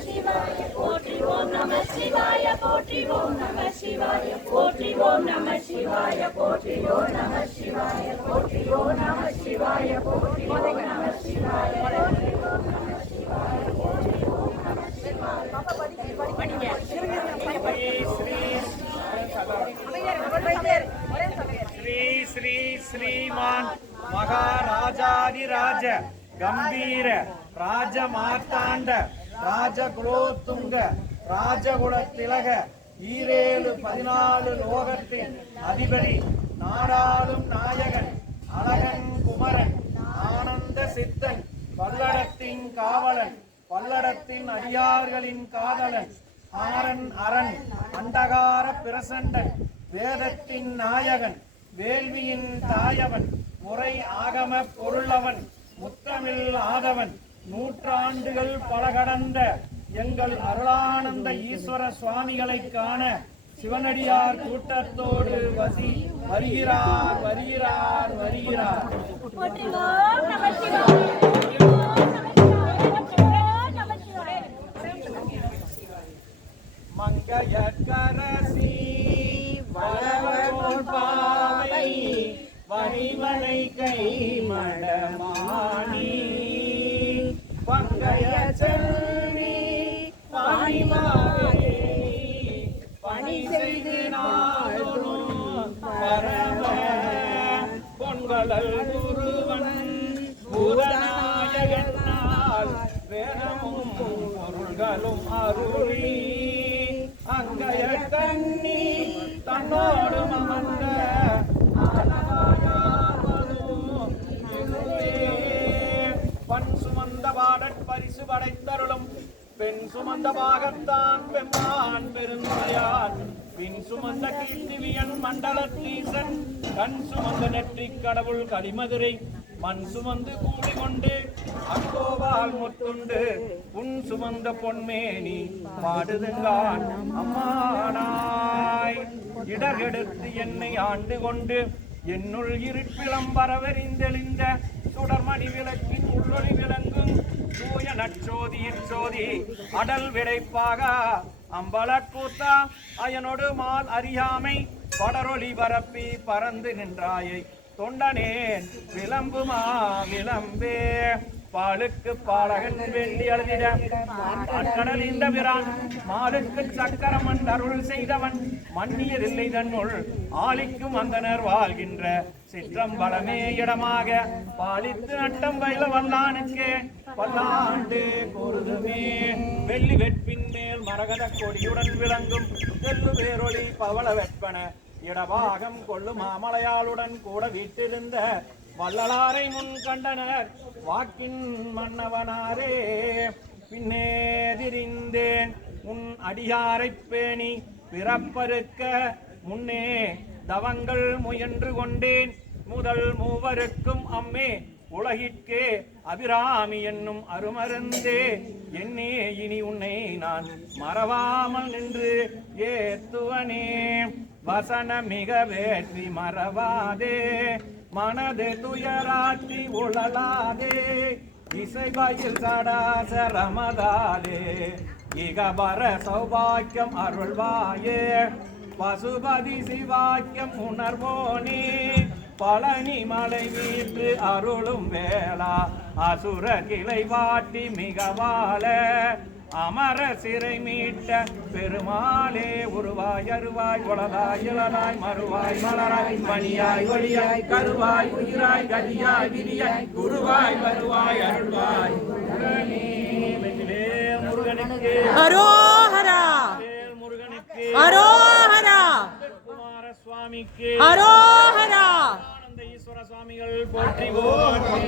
சிவாய போற்றி ஓம் நம சிவாய போற்றி ஓம் நம சிவாய போற்றி ஓம் நம சிவாய போற்றி ஓம் நம சிவாய போற்றி ஓம் நம சிவாய போற்றி ஓம் நம சிவாய போற்றி ஓம் நம சிவாய போற்றி ஓம் நம சிவாய ஸ்ரீ ஸ்ரீ ஸ்ரீமான் மகாராஜாதிராஜ கம்பீர ராஜ மார்த்தாண்ட ராஜகுலோத்துங்க ராஜகுலத்திலக 14 லோகத்தின் அதிபதி நாடாளும் நாயகன் அழகன் குமரன் ஆனந்த சித்தன் பல்லடத்தின் காவலன் பல்லடத்தின் அடியார்களின் காதலன் ஆரன் அரண் அண்டகார பிரசண்டன் வேதத்தின் நாயகன் வேள்வியின் தாயவன் முறை ஆகம பொருளவன் முத்தமிழ் ஆதவன் நூற்றாண்டுகள் பல கடந்த எங்கள் அருளானந்த ஈஸ்வர சுவாமிகளை காண சிவனடியார் கூட்டத்தோடு வருகிறார் வருகிறார் வருகிறார். மங்கையர்கரசி வளவன் பாவை வரிவளை கை மடமானி பங்கைய செல்வி பாணிமாவே பணி செய்து நாளும் பரம பொன்களல் குருவன் பூதநாயகனால் வேதமும் பொருள்களும் அருளி அங்கைய கண்ணி தன்னோடு மமந்த பண் சுமந்த பாடற் பரிசு படைத்தருளும் பெண் சுமந்த பாகத்தான் பெம்மான் பெருந்துரையான் பின் சுமந்த கீர்த்திவியன் மண்டலத்தீசன் கண் சுமந்த நெற்றிக் கடவுள் கலிமதுரை மண் சுமந்து கூடி கொண்டு அக்கோவால் முத்துண்டு புன் சுமந்த பொன்மேனி பாடுதுங்கான் அம்மானாய் இடகெடுத்து என்னை ஆண்டு கொண்டு என்னுள் இருப்பிளம் பரவறிந்தெளிந்த சுடர்மணி விளக்கின் உள்ளொளி விளங்கும் தூய நற்சோதியின் சோதி அடல் விடைப்பாக அம்பலக்கூத்தா அயனொடு மால் அறியாமை படரொளி பரப்பி பறந்து நின்றாயை தொண்டனேன் விளம்புமா விளம்பே பாலுக்கு பாலகன் வேண்டி அழுதிட கடல் இந்த பிரான் மாலுக்கு சக்கரமன் அருள் செய்தவன் மன்னியர் இல்லை தன்னுள் ஆளிக்கும் அந்தனர் வாழ்கின்ற சிற்றம்பலமே இடமாக பாலித்து நட்டம் பயில வல்லானுக்கே பல்லாண்டு கூறுதுமே வெள்ளி வெட்பின் மேல் மரகத கொடியுடன் விளங்கும் தெல்லு வேரொளி பவள வெட்பன இடபாகம் கொள்ளு மாமலையாளுடன் கூட வீட்டிருந்த வள்ளலாரை முன் கண்டனர் வாக்கின் மன்னவனாரே பின்னேதிரிந்தேன் உன் அடியாரை பேணி பிறப்பறுக்க முன்னே தவங்கள் முயன்று கொண்டேன் முதல் மூவருக்கும் அம்மே உலகிற்கே அபிராமி என்னும் அருமருந்தே என்னே இனி உன்னை நான் மறவாமல் நின்று ஏத்துவனே வசன மிக வேற்றி மறவாதே மனது துயராற்றி உழலாதே இசைவாயில் சடாசரமதாலே இகபர சௌபாக்கியம் அருள்வாயே பசுபதி சிவாக்கியம் உணர்வோனே பழனி மலை வீட்டு அருளும் வேளா அசுர கிளை வாட்டி மிகவால அமர சிறை மீட்ட பெருமாளே உருவாய் அருவாய் உளதாய் இளதாய் மறுவாய் மலராய் மணியாய் ஒளியாய் கருவாய் உயிராய் கதியாய் விரியாய் குருவாய் வருவாய் அருள்வாய் முருகனுக்கு அரோஹரா முருகனுக்கு அரோஹரா குமாரசுவாமிக்கு அரோஹரா ஆனந்த ஈஸ்வர சுவாமிகள் போற்றி போற்றி.